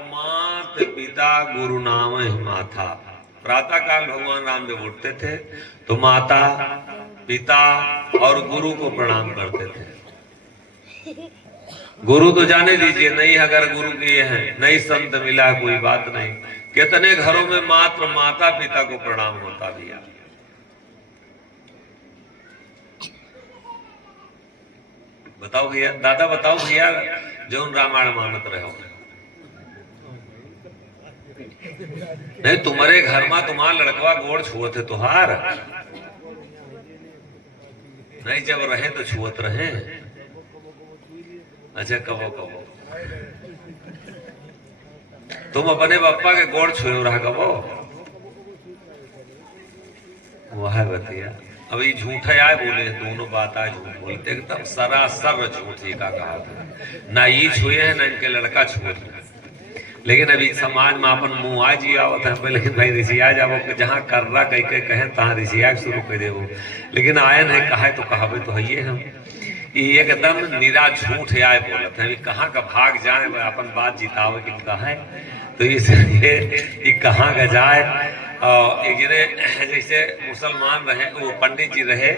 और मात पिता गुरु नाम माथा। प्रातः काल भगवान रामदेव उठते थे तो माता पिता और गुरु को प्रणाम करते थे। गुरु तो जाने दीजिए, नहीं अगर गुरु किए हैं, नहीं संत मिला, कोई बात नहीं। कितने घरों में मात्र माता पिता को प्रणाम होता दिया। बताओ भैया, दादा बताओ भैया, जो रामायण मानत रहे हो। नहीं, तुम्हारे घर में तुम्हारा लड़कवा गोड़ छुअत है तुहार, नहीं जब रहे तो छुअत रहे। अच्छा कबो कबो तुम अपने पापा के गोड़ छुए रहा कबो? वह बतिया अब ये झूठ आए बोले, दोनों बात आए झूठ बोलते, एकदम सरासर झूठ ही का कहा था। ना ये छुए है ना इनके लड़का छुए। लेकिन अभी समाज में अपन मुँह आज ही आवत है, लेकिन भाई ऋषिया जाबो जहाँ कर्रा कह के कहें तहाँ ऋषिया शुरू कर देवो। लेकिन आयन है कहा तो कहावे तो है हम ये एकदम निरा झूठ आए बोलत है। कहाँ का भाग जाए अपन बात जितावे कि कहा तो इसलिए ये कहाँ का जाए। और एक जने जैसे मुसलमान रहे, वो पंडित जी रहे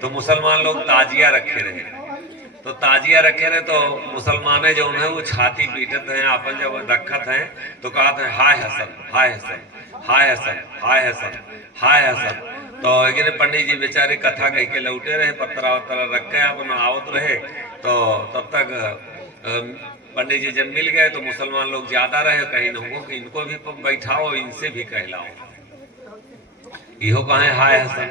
तो मुसलमान लोग ताजिया रखे रहे, तो ताजिया रखे रहे तो मुसलमान जो है वो छाती पीटत हैं, अपन जब रखत हैं तो कहते हैं हाय हसन हाय हसन हाय हसन हाय हसन हाय हसन। तो एक पंडित जी बेचारे कथा कह के लौटे रहे, पत्रा वत्रा रख के अपन आवत रहे। तो तब तक पंडित जी जब मिल गए तो मुसलमान लोग ज्यादा रहे, कहीं न कि इनको भी बैठाओ, इनसे भी कहलाओ, इहो कहे हाय हसन।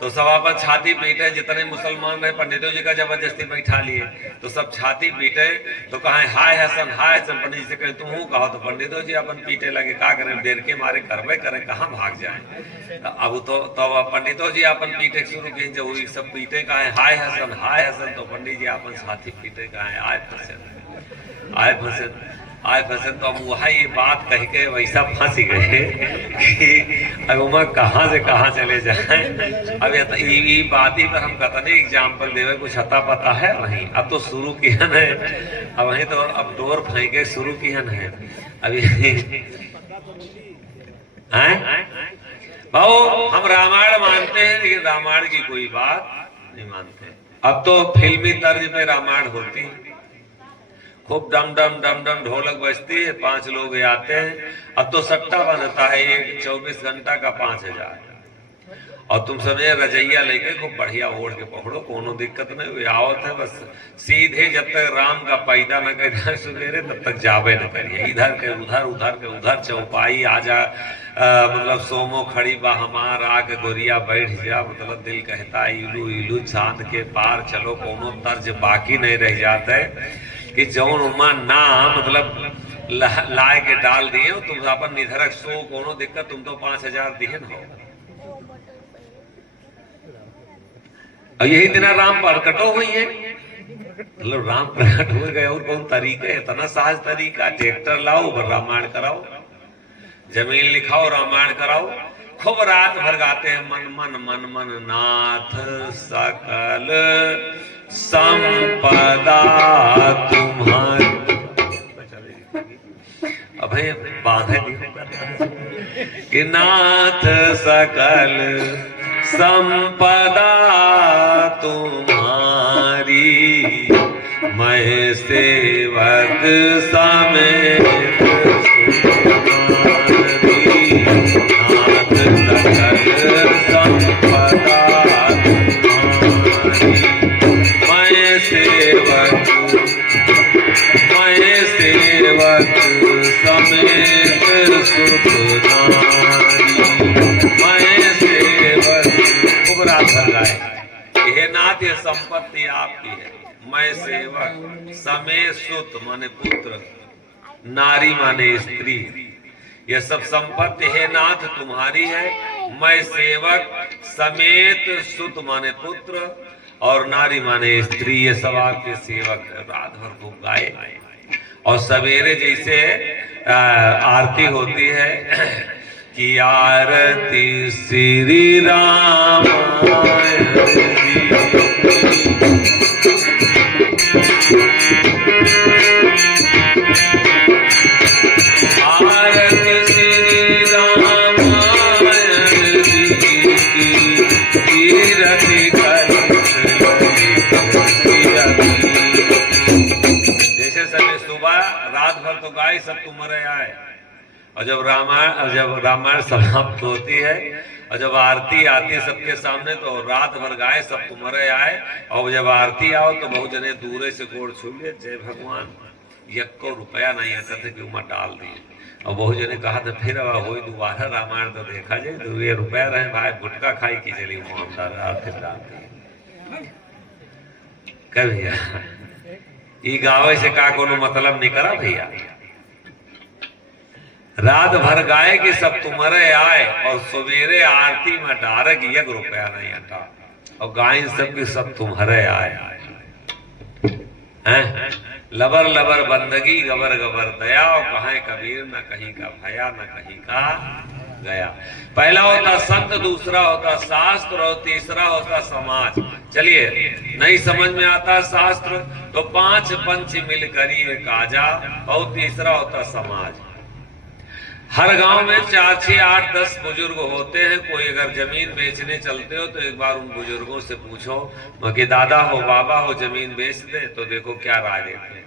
तो सब अपन छाती पीटे, जितने मुसलमान रहे पंडितों जी का जबरदस्ती बैठा लिए तो सब छाती पीटे, तो कहे हाय हसन हाय हसन। पंडित जी से कहे तुम कहो तो पंडितों जी अपन पीटे लगे, का करें, देर के मारे करवे करें, कहाँ भाग जाए। अब तो पंडितों जी अपन पीटे शुरू किए, जब वो सब पीटे कहे हाय हसन, तो पंडित जी अपन छाती पीटे कहे आय फंसे आय फंसे आय फंसे। तो अब वहाँ ये बात कह के वैसा फंस गए कि अब उमा कहाँ से कहाँ चले जाए। अब ये बात ही पर हम कतने एग्जाम्पल देवे, कुछ अता पता है वहीं। अब तो शुरू किया है, अब वहीं तो अब डोर फेंके शुरू किया है अभी भाऊ। हम रामायण मानते हैं लेकिन रामायण की कोई बात नहीं मानते। अब तो फिल्मी तर्ज पे रामायण होती है, खूब डम डम डम डम ढोलक बजती है, 5 लोग आते हैं। अब तो सट्टा बनता है, एक 24 घंटा का 5000। और तुम समझे रजैया लेके खूब बढ़िया ओढ़ के पकड़ो, कोनो दिक्कत नहीं हुई, आवत है बस सीधे जब तक राम का पैदा न कर सवेरे तब तक जावे न करिए। इधर के उधर, उधर के उधर, चौपाई आजा, मतलब सोमो खड़ी बा हमार, आके गोरिया बैठ जा, मतलब दिल कहता इलू इलू चांद के पार चलो। कोनो तर्ज बाकी नहीं रह जाता है कि जौन उमा ना मतलब लाए के डाल दिए तुम अपन निधरक सो, कोनो दिक्कत, तुम तो 5000 दिए न हो। और यही दिन राम प्रकटो हुई है, मतलब राम प्रकट हो गए। और कौन तरीका है, इतना सहज तरीका, ट्रैक्टर लाओ रामायण कराओ, जमीन लिखाओ रामायण कराओ, खूब रात भर गाते हैं मन मन मन मन नाथ सकल संपदा तुम्हारी। अब बांधे कि नाथ सकल संपदा तुम्हारी, मैं सेवक समेत नाथ सकल संपदा तुम्हारी, मैं सेवक समेत सुख नारी, मैं सेवक। खूब रात भर गाए, हे नाथ ये संपत्ति आपकी है, मैं सेवक, समेत सुत माने पुत्र, नारी माने स्त्री, ये सब संपत्ति है नाथ तुम्हारी है। मैं सेवक, समेत सुत माने पुत्र और नारी माने स्त्री, ये सब आपके सेवक। रात भर खूब गाए। और सवेरे जैसे आरती होती है कि आरती श्री राम से सुबह रात भर तो गाय सब तुम्हारे आए, और जब रामायण समाप्त होती है और जब आरती आती है सबके सामने तो रात भर गाय सब तुम्हारे आए, और जब आरती आओ तो बहुत जने दूरे से गोड़ छू लिए, जय भगवान। 1 रुपया नहीं आता था कि उमा डाल दिए, और बहुत जने कहा था फिर अब हो दोबारा रामायण तो देखा जाए, 2 रुपया रहे भाई गुटका खाई की चली फिर डाल कर भैया ई गावे से का कोनो मतलब नहीं करा भैया। रात भर गाय की सब तुम्हारे आए और सवेरे आरती में डारक 1 रुपया नहीं आता, और गाय सब की सब तुम्हारे आए हैं। लबर लबर बंदगी गबर गबर दया, और कहें कबीर न कहीं का भया न कहीं का गया। पहला होता संत, दूसरा होता शास्त्र और तीसरा होता समाज। चलिए नहीं समझ में आता शास्त्र तो 5 पंच मिल करी एक आजा, और तीसरा होता समाज। हर गांव में 4, 6, 8, 10 बुजुर्ग होते हैं। कोई अगर जमीन बेचने चलते हो तो एक बार उन बुजुर्गों से पूछो कि दादा हो बाबा हो जमीन बेच दे, तो देखो क्या राय देते हैं।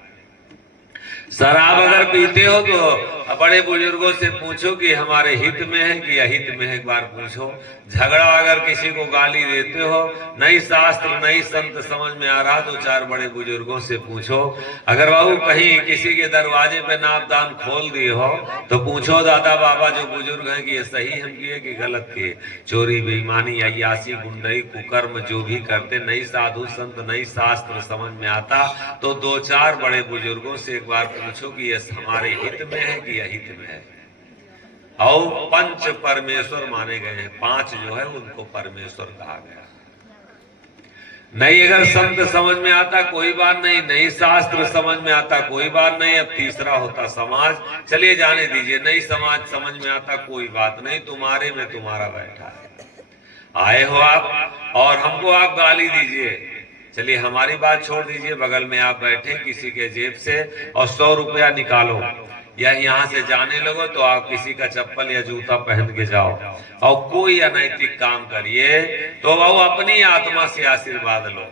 शराब अगर पीते हो तो बड़े बुजुर्गों से पूछो कि हमारे हित में है कि अहित में है, एक बार पूछो। झगड़ा अगर किसी को गाली देते हो, नहीं शास्त्र नहीं संत समझ में आ रहा तो 4 बड़े बुजुर्गों से पूछो। अगर बाबू कहीं किसी के दरवाजे पे नापदान खोल दिए हो तो पूछो दादा बाबा जो बुजुर्ग हैं कि ये सही हम किए कि गलत किए। चोरी बेईमानी अय्यासी गुंडई कुकर्म जो भी करते, नहीं साधु संत नहीं शास्त्र समझ में आता तो 2-4 बड़े बुजुर्गों से एक बार पूछो कि ये हमारे हित में है कि अहित में है। और 5 परमेश्वर माने गए हैं, 5 जो है उनको परमेश्वर कहा गया। नहीं अगर संत समझ में आता कोई बात नहीं, नहीं शास्त्र समझ में आता कोई बात नहीं। अब तीसरा होता समाज। चलिए जाने दीजिए, नहीं समाज समझ में आता कोई बात नहीं, तुम्हारे में तुम्हारा बैठा है। आए हो आप और हमको आप गाली दीजिए, चलिए हमारी बात छोड़ दीजिए, बगल में आप बैठे किसी के जेब से और 100 रुपया निकालो या यहाँ से जाने लगो तो आप किसी का चप्पल या जूता पहन के जाओ और कोई अनैतिक काम करिए तो वो अपनी आत्मा से आशीर्वाद लो।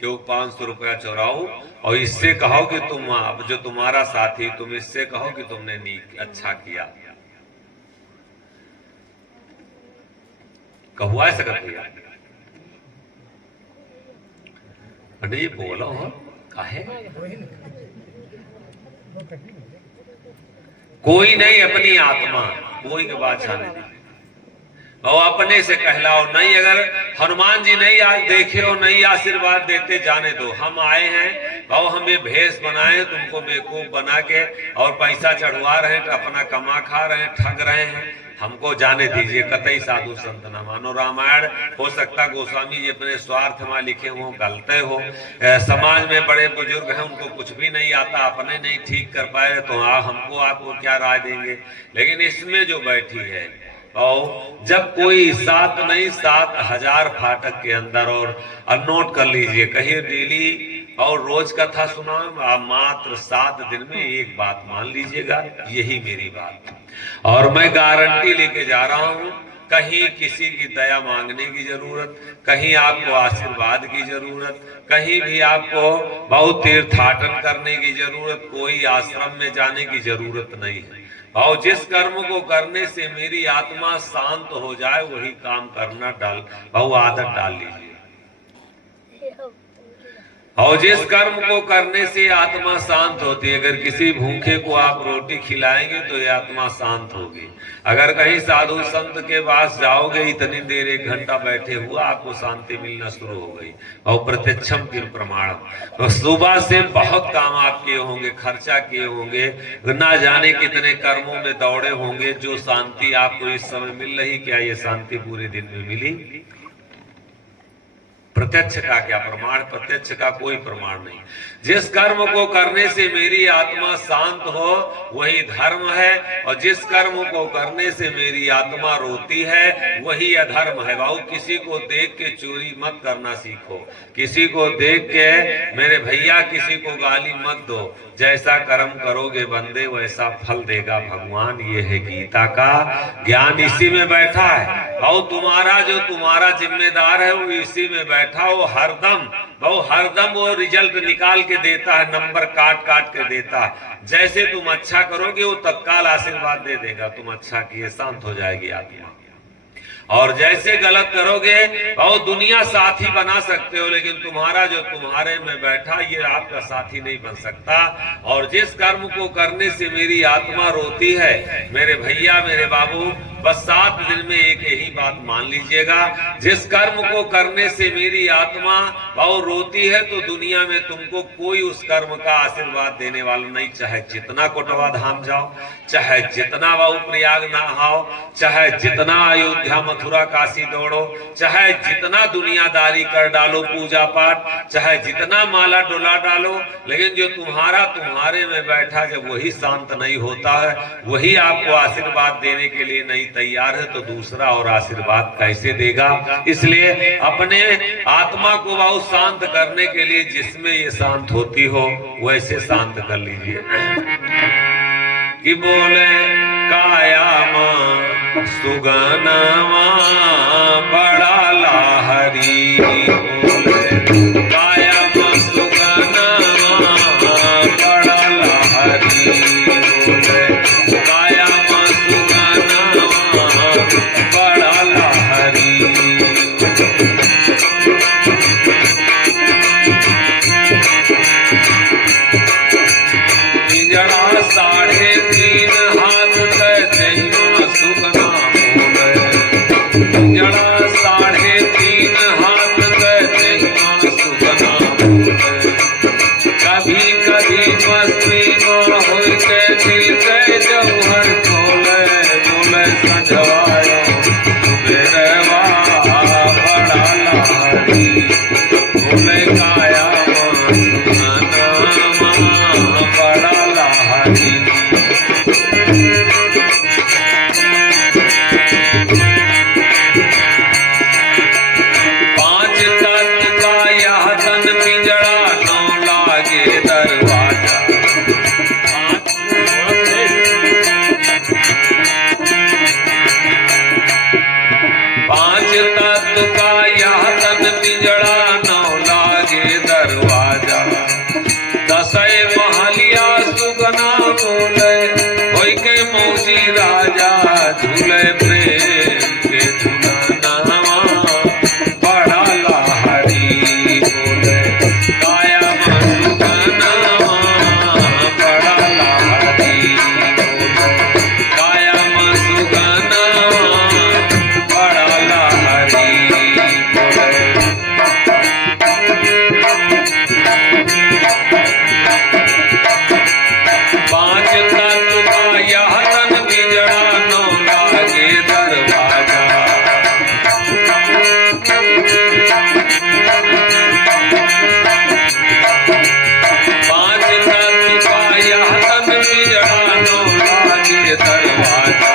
क्यों 500 रुपया चुराओ और इससे कहो कि तुम अब जो तुम्हारा साथी तुम इससे कहो कि तुमने अच्छा किया। कहुआ सकत भैया अरे बोलो काहे कोई नहीं, अपनी आत्मा कोई के बात छाने और अपने से कहलाओ। नहीं अगर हनुमान जी नहीं आज देखे हो नहीं आशीर्वाद देते, जाने दो। हम आए हैं और हम ये भेष बनाए तुमको बेवकूफ बना के और पैसा चढ़वा रहे हैं, अपना कमा खा रहे हैं, ठग रहे हैं, हमको जाने दीजिए। कतई साधु संत न मानो। रामायण हो सकता गोस्वामी जी अपने स्वार्थ में लिखे हो, गलते हो। समाज में बड़े बुजुर्ग हैं उनको कुछ भी नहीं आता, अपने नहीं ठीक कर पाए तो हमको आपको क्या राय देंगे। लेकिन इसमें जो बैठी है और जब कोई 7 नहीं 7,000 फाटक के अंदर और नोट कर लीजिए, कहिए डेली और रोज कथा सुना, आप मात्र 7 दिन में एक बात मान लीजिएगा, यही मेरी बात। और मैं गारंटी लेके जा रहा हूं, कहीं किसी की दया मांगने की जरूरत, कहीं आपको आशीर्वाद की जरूरत, कहीं भी आपको बहुत तीर्थाटन करने की जरूरत, कोई आश्रम में जाने की जरूरत नहीं है। और जिस कर्म को करने से मेरी आत्मा शांत हो जाए वही काम करना आदत डाल लीजिए। और जिस कर्म को करने से आत्मा शांत होती है, अगर किसी भूखे को आप रोटी खिलाएंगे तो ये आत्मा शांत होगी। अगर कहीं साधु संत के पास जाओगे, इतनी देर 1 घंटा बैठे हुआ आपको शांति मिलना शुरू हो गई। और प्रत्यक्षम की प्रमाण, तो सुबह से बहुत काम आप किए होंगे, खर्चा किए होंगे, ना जाने कितने कर्मों में दौड़े होंगे, जो शांति आपको इस समय मिल रही, क्या ये शांति पूरे दिन में मिली? प्रत्यक्ष का क्या प्रमाण? प्रत्यक्ष का कोई प्रमाण नहीं। जिस कर्म को करने से मेरी आत्मा शांत हो वही धर्म है, और जिस कर्म को करने से मेरी आत्मा रोती है वही अधर्म है। बाबू किसी को देख के चोरी मत करना सीखो, किसी को देख के मेरे भैया किसी को गाली मत दो। जैसा कर्म करोगे बंदे वैसा फल देगा भगवान। ये है गीता का ज्ञान, इसी में बैठा है। और तुम्हारा जो तुम्हारा जिम्मेदार है वो इसी में बैठा, वो हरदम वो रिजल्ट निकाल के देता है, नंबर काट काट के देता है। जैसे तुम अच्छा करोगे वो तत्काल आशीर्वाद दे देगा, तुम अच्छा किए, शांत हो जाएगी आत्मा। और जैसे गलत करोगे और दुनिया साथी बना सकते हो, लेकिन तुम्हारा जो तुम्हारे में बैठा ये आपका साथी नहीं बन सकता। और जिस कर्म को करने से मेरी आत्मा रोती है, मेरे भैया मेरे बाबू, बस 7 दिन में एक यही बात मान लीजिएगा, जिस कर्म को करने से मेरी आत्मा और रोती है तो दुनिया में तुमको कोई उस कर्म का आशीर्वाद देने वाला नहीं। चाहे जितना कोटवा धाम जाओ, चाहे जितना बाबू प्रयाग नहाओ, चाहे जितना अयोध्या मथुरा काशी दौड़ो, चाहे जितना दुनियादारी कर डालो, पूजा पाठ, चाहे जितना माला डोला डालो, लेकिन जो तुम्हारे में बैठा जब वही शांत नहीं होता है, वही आपको आशीर्वाद देने के लिए नहीं तैयार है, तो दूसरा और आशीर्वाद कैसे देगा। इसलिए अपने आत्मा को बहुत शांत करने के लिए जिसमें ये शांत होती हो वैसे शांत कर लीजिए। कि बोले कायामा सुगनमा बड़ा लाहरी, बोले कायामा सुगनमा बड़ा लाहरी, बोले कायामा सुगनमा बड़ा लाहरी। पिंजड़ा 3.5 हाथ कहते सुगना बोले, पिंजड़ा 3.5 हाथ कहते सुगना बोले। कभी कभी मस्ती में हो के दिल के जौहर खोले, बोले संजवाया बेरवा बड़ा लारी, बोले काया बड़ा लारी। पांच तत्व का यह तन पिंजड़ा, नौ लागे दरवाजा। पांच तत्व का यह तन पिंजड़ा, नौ लागे दरवाजा। 10 महलिया सुगना बोले, होई के मौसी राजा, झूले प्रेम के झूलनवा बड़ा लाहरी, बोले काया सुगनवा बड़ा लाहरी, बोले काया सुगनवा बड़ा लाहरी, बोले। पांच तत्व का यह तन पिंजड़ा, नौ लागे दरवाजा। पांच तत्व का यह तन पिंजड़ा, नौ लागे दरवाजा।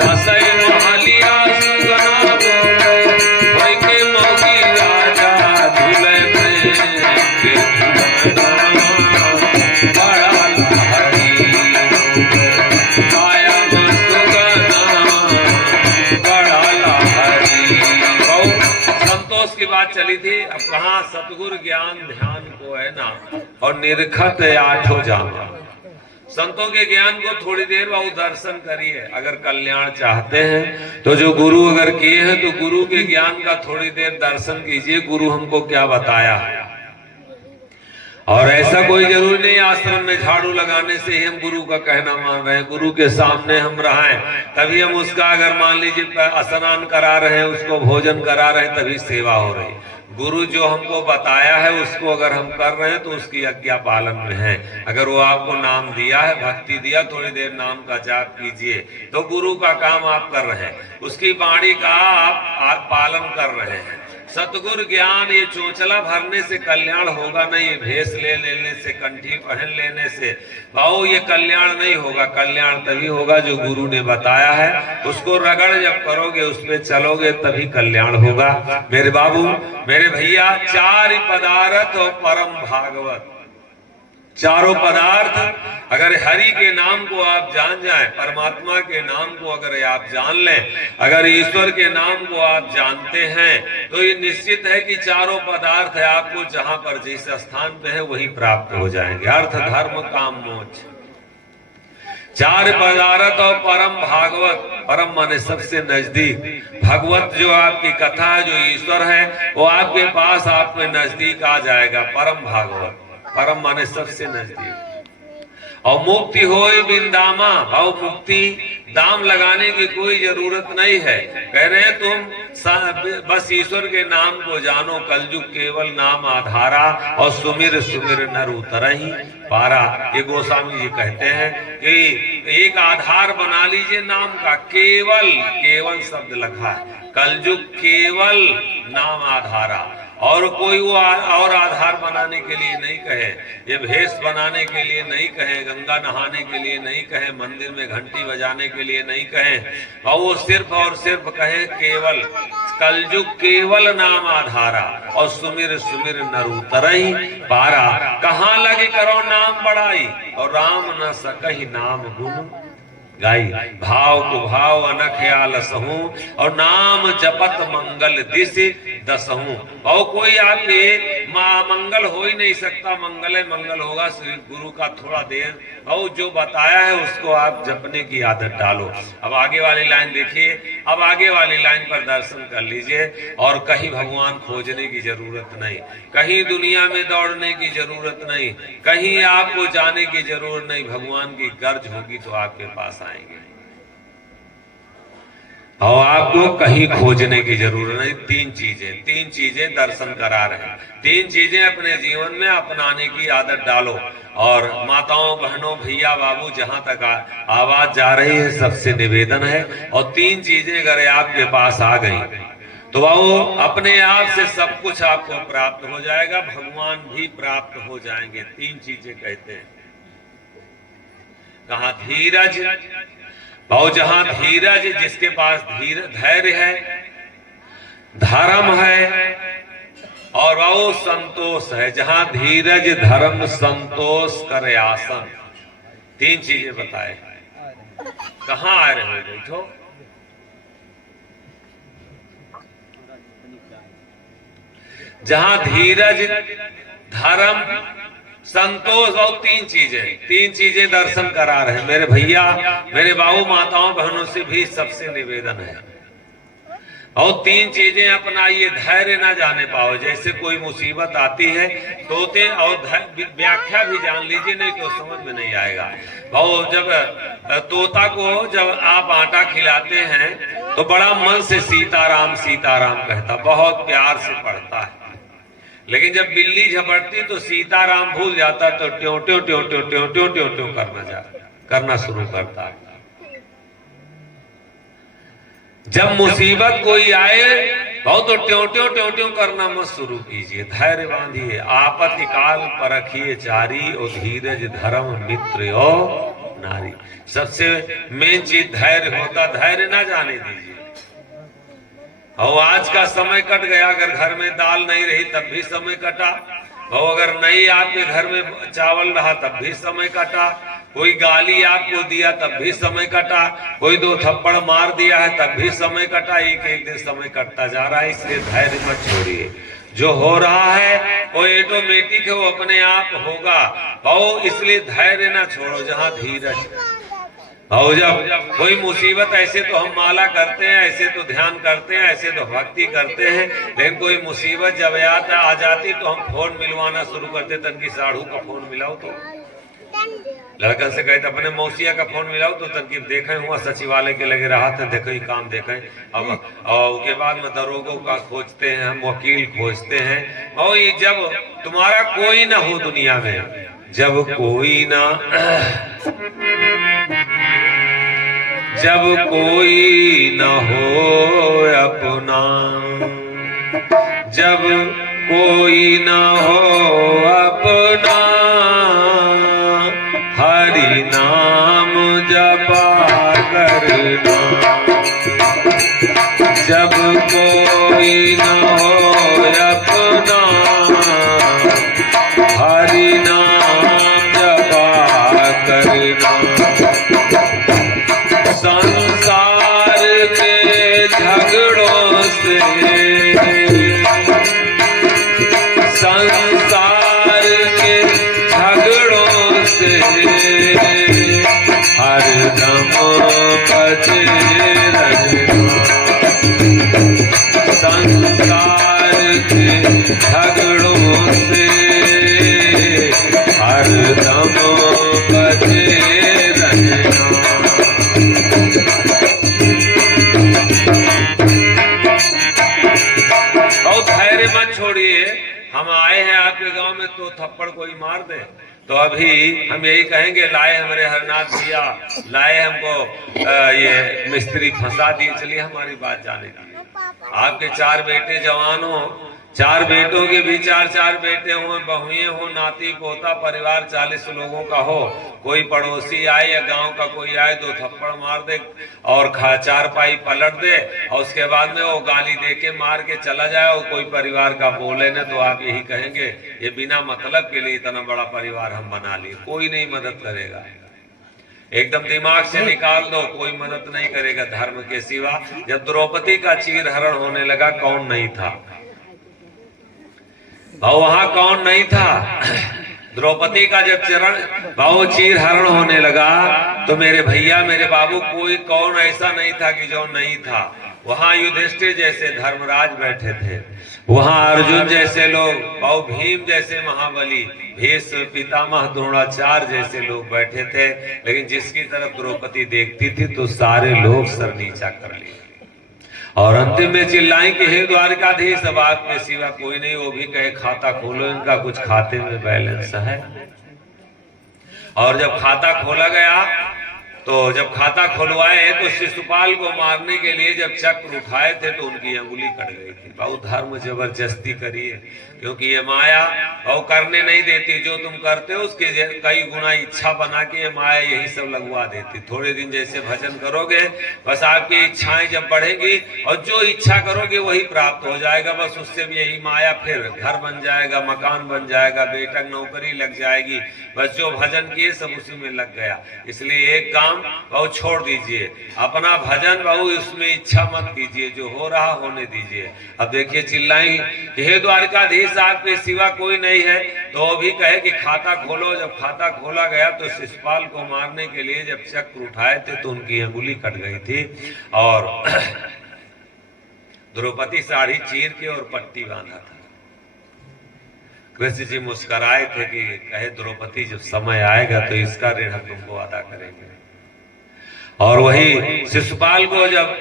10 महलिया सुगना बोले, होई के मौसी राजा, झूले प्रेम के झूलनवा बड़ा लाहरी, काया सुगना बड़ा लाहरी। बहुत संतोष की बात चली थी। अब कहाँ सतगुरु ज्ञान ध्यान को है ना, और निरखत 8 जाना। संतों के ज्ञान को थोड़ी देर बाद दर्शन करिए। अगर कल्याण चाहते हैं तो जो गुरु अगर किए हैं तो गुरु के ज्ञान का थोड़ी देर दर्शन कीजिए, गुरु हमको क्या बताया है। और ऐसा कोई जरूरी नहीं आश्रम में झाड़ू लगाने से ही हम गुरु का कहना मान रहे हैं। गुरु के सामने हम रहें तभी हम उसका, अगर मान लीजिए स्नान करा रहे हैं, उसको भोजन करा रहे हैं, तभी सेवा हो रही। गुरु जो हमको बताया है उसको अगर हम कर रहे हैं तो उसकी आज्ञा पालन में है। अगर वो आपको नाम दिया है, भक्ति दिया, थोड़ी देर नाम का जाप कीजिए, तो गुरु का काम आप कर रहे हैं, उसकी वाणी का आप पालन कर रहे हैं। सतगुरु ज्ञान ये चोचला भरने से कल्याण होगा नहीं, ये भेष ले लेने से, कंठी पहन लेने से भाऊ ये कल्याण नहीं होगा। कल्याण तभी होगा जो गुरु ने बताया है, उसको रगड़ जब करोगे, उस पे चलोगे, तभी कल्याण होगा। मेरे बाबू मेरे भैया, 4 पदार्थ और परम भागवत, चारों पदार्थ अगर हरि के नाम को आप जान जाएं, परमात्मा के नाम को अगर आप जान लें, अगर ईश्वर के नाम को आप जानते हैं, तो ये निश्चित है कि चारों पदार्थ है आपको जहां पर जिस स्थान पे है वही प्राप्त हो जाएंगे। अर्थ धर्म काम मोक्ष, चार पदार्थ और परम भागवत, परम माने सबसे नजदीक, भगवत जो आपकी कथा जो ईश्वर है वो आपके पास आपके नजदीक आ जाएगा। परम भागवत, परम माने सबसे नजदीक। और मुक्ति होए बिंदामा, भाव मुक्ति दाम लगाने की कोई जरूरत नहीं है। कह रहे हैं तुम बस ईश्वर के नाम को जानो, कलयुग केवल नाम आधारा, और सुमिर सुमिर नर उतरहि पारा। ये गोस्वामी जी कहते हैं कि एक आधार बना लीजिए नाम का, केवल, केवल शब्द लिखा है, कलयुग केवल नाम आधारा। और कोई वो और आधार बनाने के लिए नहीं कहे, ये भेष बनाने के लिए नहीं कहे, गंगा नहाने के लिए नहीं कहे, मंदिर में घंटी बजाने के लिए नहीं कहे, और वो सिर्फ और सिर्फ कहे केवल, कलयुग केवल नाम आधारा, और सुमिर सुमिर नर उतरहि पारा। कहाँ लगे करो नाम बड़ाई, और राम न सकहि नाम गुण गाई। भाव को भाव अनख आलसहूं, और नाम जपत मंगल दिस दसहूं। और कोई आपके मंगल हो ही नहीं सकता, मंगल है मंगल होगा श्री गुरु का थोड़ा देर, और जो बताया है उसको आप जपने की आदत डालो। अब आगे वाली लाइन देखिए, अब आगे वाली लाइन पर दर्शन कर लीजिए। और कहीं भगवान खोजने की जरूरत नहीं, कहीं दुनिया में दौड़ने की जरूरत नहीं, कहीं आपको जाने की जरूरत नहीं। भगवान की गर्ज होगी तो आपके पास आएंगे, और आपको कहीं खोजने की जरूरत नहीं। तीन चीजें दर्शन करा रहे हैं, तीन चीजें अपने जीवन में अपनाने की आदत डालो। और माताओं बहनों भैया बाबू जहां तक आवाज जा रही है सबसे निवेदन है, और तीन चीजें अगर आपके पास आ गई तो वो अपने आप से सब कुछ आपको प्राप्त हो जाएगा, भगवान भी प्राप्त हो जाएंगे। तीन चीजें कहते हैं। कहा धीरज, और जहां धीरज, जिसके पास धैर्य है, धर्म है, और वो संतोष है। जहां धीरज धर्म संतोष करे आसन, तीन चीजें बताए। कहां आ रहे हो, बैठो। जहां धीरज धर्म संतोष, और तीन चीजें दर्शन करा रहे हैं। मेरे भैया मेरे बाबू माताओं बहनों से भी सबसे निवेदन है, और तीन चीजें अपनाइए। धैर्य ना जाने पाओ, जैसे कोई मुसीबत आती है तोते, और व्याख्या भी जान लीजिए, नहीं तो समझ में नहीं आएगा। और जब तोता को जब आप आटा खिलाते हैं तो बड़ा मन से सीताराम सीताराम कहता, बहुत प्यार से पढ़ता है। लेकिन जब बिल्ली झपटती तो सीताराम भूल जाता, तो ट्यों ट्यों ट्यों ट्यों ट्यों ट्यों ट्यों ट्यों करना शुरू करता है। जब मुसीबत कोई आए बहुत तो ट्यों ट्यों ट्यों ट्यों करना मत शुरू कीजिए, धैर्य बांधिए। आपत्ति काल परखिए चारी, और धीरज धर्म मित्र और नारी। सबसे मेन चीज धैर्य होता, धैर्य ना जाने दीजिए। और आज का समय कट गया, अगर घर में दाल नहीं रही तब भी समय कटा, और अगर नहीं आपके घर में चावल रहा तब भी समय कटा, कोई गाली आपको दिया तब भी समय कटा, कोई दो थप्पड़ मार दिया है तब भी समय कटा। एक एक दिन समय कटता जा रहा है, इसलिए धैर्य मत छोड़िए। जो हो रहा है वो ऑटोमेटिक है, वो अपने आप होगा, और इसलिए धैर्य ना छोड़ो। जहां धीरज, और जब कोई मुसीबत, ऐसे तो हम माला करते हैं, ऐसे तो ध्यान करते हैं, ऐसे तो भक्ति करते हैं, लेकिन कोई मुसीबत जब आ जाती तो हम फोन मिलवाना शुरू करते। तनकी साढ़ू का फोन मिलाओ, तो लड़कन से कहते अपने मौसिया का फोन मिलाओ, तो तनकी देखे हुआ सचिवालय के लगे रहा था, देखो ही काम देखें। अब और उसके बाद में दरोगों का खोजते हैं, हम वकील खोजते हैं। और ये जब तुम्हारा कोई ना हो दुनिया में, जब कोई ना हो अपना, जब कोई ना हो अपना, हरि नाम जपा करना। जब कोई ना हो अपना, हरि नाम संसार के झगड़ों से, संसार के झगड़ों से हरदम बचे रहना। संसार के झगड़ों से हरदम बचे रहना। बहुत धैर्य मत छोड़िए। हम आए हैं आपके गांव में तो थप्पड़ कोई मार दे तो अभी हम यही कहेंगे लाए हमारे हरनाथ भैया, लाए हमको ये मिस्त्री फंसा दिए। चलिए हमारी बात जाने दी। आपके 4 बेटे जवान हो, 4 बेटों के भी 4 बेटे हों, बहुएं हो, नाती पोता, परिवार 40 लोगों का हो, कोई पड़ोसी आए या गांव का कोई आए 2 थप्पड़ मार दे और 4 पाई पलट दे और उसके बाद में वो गाली दे के मार के चला जाए और कोई परिवार का बोले ना, तो आप यही कहेंगे ये बिना मतलब के लिए इतना बड़ा परिवार हम बना लिए, कोई नहीं मदद करेगा। एकदम दिमाग से निकाल दो, कोई मदद नहीं करेगा धर्म के सिवा। जब द्रौपदी का चीर हरण होने लगा कौन नहीं था भाव, वहां कौन नहीं था? द्रौपदी का जब भाव चीर हरण होने लगा तो मेरे भैया मेरे बाबू कोई कौन ऐसा नहीं था कि जो नहीं था। वहां युधिष्ठिर जैसे धर्मराज बैठे थे, वहां अर्जुन जैसे लोग, भाव भीम जैसे महाबली, भीष्म, पितामह, द्रोणाचार्य जैसे लोग बैठे थे। लेकिन जिसकी तरफ द्रौपदी देखती थी तो सारे लोग सर नीचा कर लिए और अंतिम में चिल्लाई कि हे द्वारकाधीश अब आपके सिवा कोई नहीं। वो भी कहे खाता खोलो, इनका कुछ खाते में बैलेंस है। और जब खाता खोला गया तो जब खाता खुलवाए तो शिशुपाल को मारने के लिए जब चक्र उठाए थे तो उनकी अंगुली कट गई थी। बहुत धर्म जबरदस्ती करिए क्योंकि ये माया और करने नहीं देती। जो तुम करते हो उसके कई गुना इच्छा बना के ये माया यही सब लगवा देती। थोड़े दिन जैसे भजन करोगे बस आपकी इच्छाएं जब बढ़ेंगी और जो इच्छा करोगे वही प्राप्त हो जाएगा। बस उससे भी यही माया फिर घर बन जाएगा, मकान बन जाएगा, बेटा नौकरी लग जाएगी। बस जो भजन किए सब उसी में लग गया। इसलिए एक काम बहु छोड़ दीजिए, अपना भजन बहु उसमें इच्छा मत कीजिए, जो हो रहा होने दीजिए। अब देखिए चिल्लाई कि हे द्वारकाधीश आपके सिवा कोई नहीं है, तो वो भी कहे कि खाता खोलो। जब खाता खोला गया तो शिशुपाल को मारने के लिए जब चक्र उठाए थे तो उनकी अंगुली कट गई थी और द्रौपदी साड़ी चीर के और पट्टी बांधा था। कृष्ण जी मुस्कुराए थे कि कहे द्रौपदी जब समय आएगा तो इसका ऋण हम तुमको अदा करेंगे। और वही शिशुपाल को जब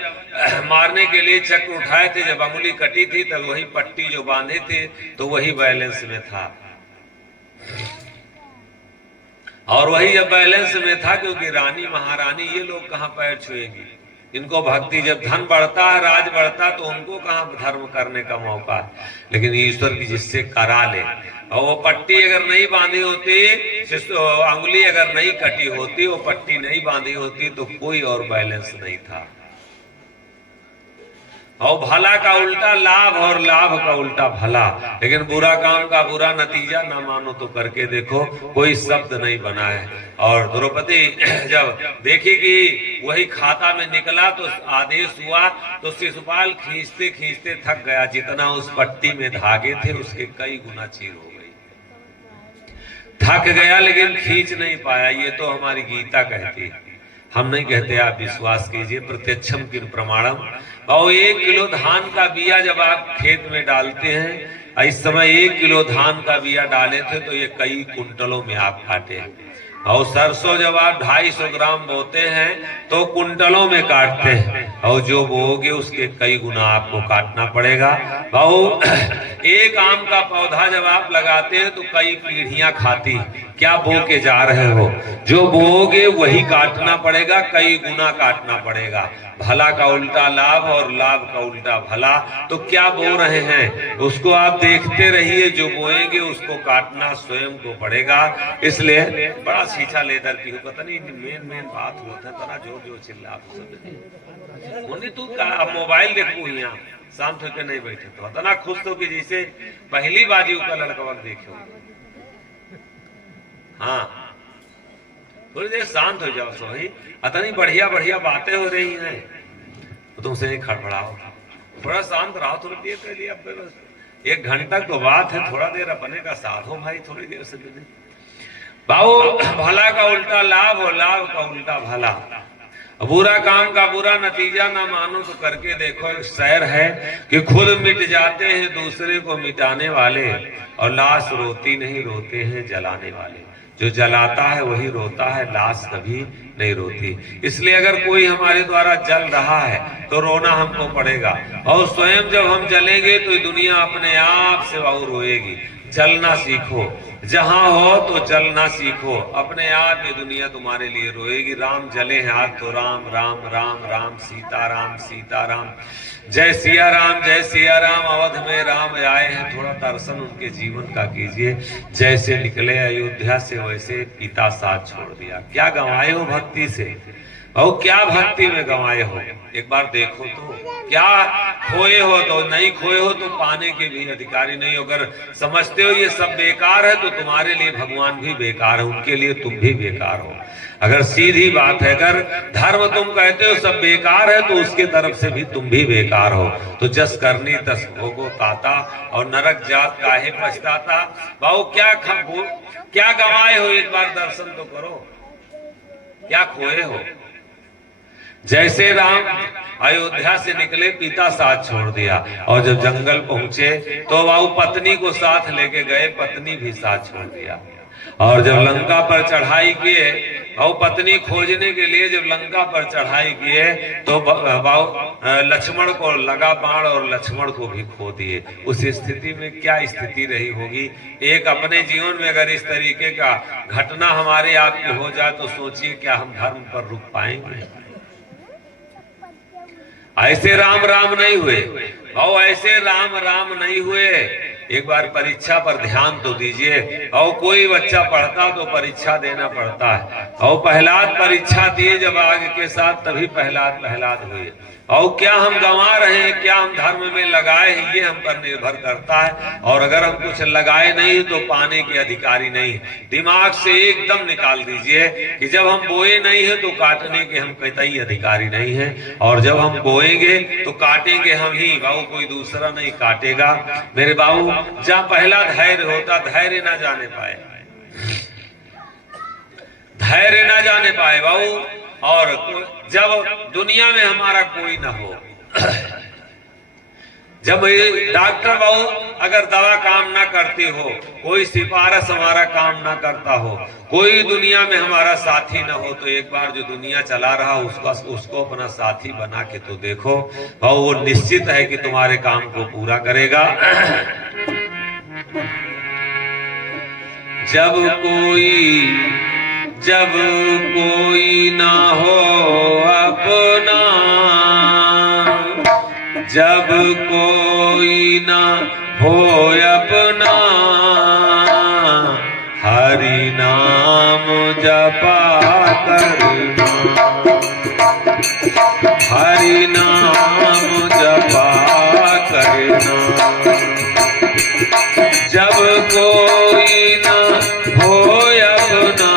मारने के लिए चक्र उठाए थे, जब अंगुली कटी थी तब वही पट्टी जो बांधे थे तो वही बैलेंस में था। और वही जब बैलेंस में था क्योंकि रानी महारानी ये लोग कहां पैर छुएंगी। इनको भक्ति, जब धन बढ़ता है, राज बढ़ता तो उनको कहां धर्म करने का मौका है। लेकिन ईश्वर की जिससे करा ले, और वो पट्टी अगर नहीं बांधी होती, अंगुली अगर नहीं कटी होती, वो पट्टी नहीं बांधी होती तो कोई और बैलेंस नहीं था। और भला का उल्टा लाभ और लाभ का उल्टा भला। लेकिन बुरा काम का बुरा नतीजा ना मानो तो करके देखो, कोई शब्द नहीं बना है। और द्रौपदी जब देखी कि वही खाता में निकला तो आदेश हुआ तो शिशुपाल खींचते खींचते थक गया। जितना उस पट्टी में धागे थे उसके कई गुना चीर हो गई। थक गया लेकिन खींच नहीं पाया। ये तो हमारी गीता कहती है, हम नहीं कहते। आप विश्वास कीजिए, प्रत्यक्षम किम प्रमाणम। और 1 किलो धान का बिया जब आप खेत में डालते हैं, इस समय 1 किलो धान का बिया डाले थे तो ये कई कुंटलों में आप काटे हैं। और सरसों जब आप 250 ग्राम बोते हैं तो कुंटलों में काटते हैं। और जो बोओगे उसके कई गुना आपको काटना पड़ेगा। बहु एक आम का पौधा जब आप लगाते हैं तो कई पीढ़ियां खाती। क्या बो के जा रहे हो? जो बोओगे वही काटना पड़ेगा, कई गुना काटना पड़ेगा। भला का उल्टा लाभ और लाभ का उल्टा भला। तो क्या बो रहे हैं उसको आप देखते रहिए, जो बोएंगे उसको काटना स्वयं को पड़ेगा। इसलिए बड़ा सीछा लेदर की पता नहीं मेन बात होता है, तना जोर जोर चिल्ला तू मोबाइल देखू यहाँ शांत होकर नहीं बैठे तो तना खुश तो कि जैसे पहली बाजी का लड़का देखे। हाँ थोड़ी देर शांत हो जाओ। सोही इतनी बढ़िया बढ़िया बातें हो रही हैं तो तुमसे नहीं खड़बड़ाओ, थोड़ा शांत रहो थोड़ी देर के लिए। अब बस 1 घंटा तो बात है, थोड़ा देर अपने का साथ हो भाई, थोड़ी देर से भी बाबू। भला का उल्टा लाभ और लाभ का उल्टा भला। बुरा काम का बुरा नतीजा ना मानो तो करके देखो। एक शेर है कि खुद मिट जाते हैं दूसरे को मिटाने वाले, और लाश रोती नहीं रोते हैं जलाने वाले। जो जलाता है वही रोता है, लाश कभी नहीं रोती। इसलिए अगर कोई हमारे द्वारा जल रहा है तो रोना हमको पड़ेगा, और स्वयं जब हम जलेंगे तो दुनिया अपने आप से वो रोएगी। जलना सीखो, जहां हो तो जलना सीखो, अपने आप ये दुनिया तुम्हारे लिए रोएगी। राम जले हैं आज तो राम राम राम राम, सीताराम सीताराम, जय सिया राम जय सिया राम। अवध में राम आए हैं, थोड़ा दर्शन उनके जीवन का कीजिए। जैसे निकले अयोध्या से वैसे पिता साथ छोड़ दिया। क्या गंवाए हो भक्ति से, और क्या भक्ति में गंवाए हो, एक बार देखो तो। क्या खोए हो तो, नहीं खोए हो तो पाने के भी अधिकारी नहीं हो। अगर समझते हो ये सब बेकार है तो तुम्हारे लिए भगवान भी बेकार है, उनके लिए तुम भी बेकार हो। अगर सीधी बात है, अगर धर्म तुम कहते हो सब बेकार है तो उसके तरफ से भी तुम भी बेकार हो। तो जस करनी तस भोगो ताता, और नरक जात काहे पछताता। बाबू क्या गंवाए हो, एक बार दर्शन तो करो। क्या खोए हो। जैसे राम अयोध्या से निकले पिता साथ छोड़ दिया, और जब जंगल पहुंचे तो वो पत्नी को साथ लेके गए, पत्नी भी साथ छोड़ दिया। और जब लंका पर चढ़ाई किए, और पत्नी खोजने के लिए जब लंका पर चढ़ाई किए तो लक्ष्मण को लगा बाण और लक्ष्मण को भी खो दिए। उस स्थिति में क्या स्थिति रही होगी। एक अपने जीवन में अगर इस तरीके का घटना हमारे आपके हो जाए तो सोचिए क्या हम धर्म पर रुक पाएंगे। ऐसे राम राम नहीं हुए, और ऐसे राम राम नहीं हुए। एक बार परीक्षा पर ध्यान तो दीजिए। और कोई बच्चा पढ़ता तो परीक्षा देना पड़ता है, और प्रहलाद परीक्षा दिए जब आगे के साथ, तभी प्रहलाद हुए। और क्या हम गंवा रहे हैं, क्या हम धर्म में लगाए हैं, ये हम पर निर्भर करता है। और अगर हम कुछ लगाए नहीं तो पाने के अधिकारी नहीं। दिमाग से एकदम निकाल दीजिए कि जब हम बोए नहीं है तो काटने के हम कतई अधिकारी नहीं है, और जब हम बोएंगे तो काटेंगे हम ही, बाबू कोई दूसरा नहीं काटेगा। मेरे बाबू जहाँ पहला धैर्य होता, धैर्य ना जाने पाए, धैर्य ना जाने पाए बाबू। और जब दुनिया में हमारा कोई ना हो, जब डॉक्टर बाबू अगर दवा काम ना करती हो, कोई सिफारिश हमारा काम ना करता हो, कोई दुनिया में हमारा साथी ना हो, तो एक बार जो दुनिया चला रहा उसको अपना साथी बना के तो देखो बाबू, वो निश्चित है कि तुम्हारे काम को पूरा करेगा। जब कोई ना हो अपना, जब कोई ना हो अपना, हरि नाम जपा करना, हरि नाम जपा करना। जब कोई ना हो अपना,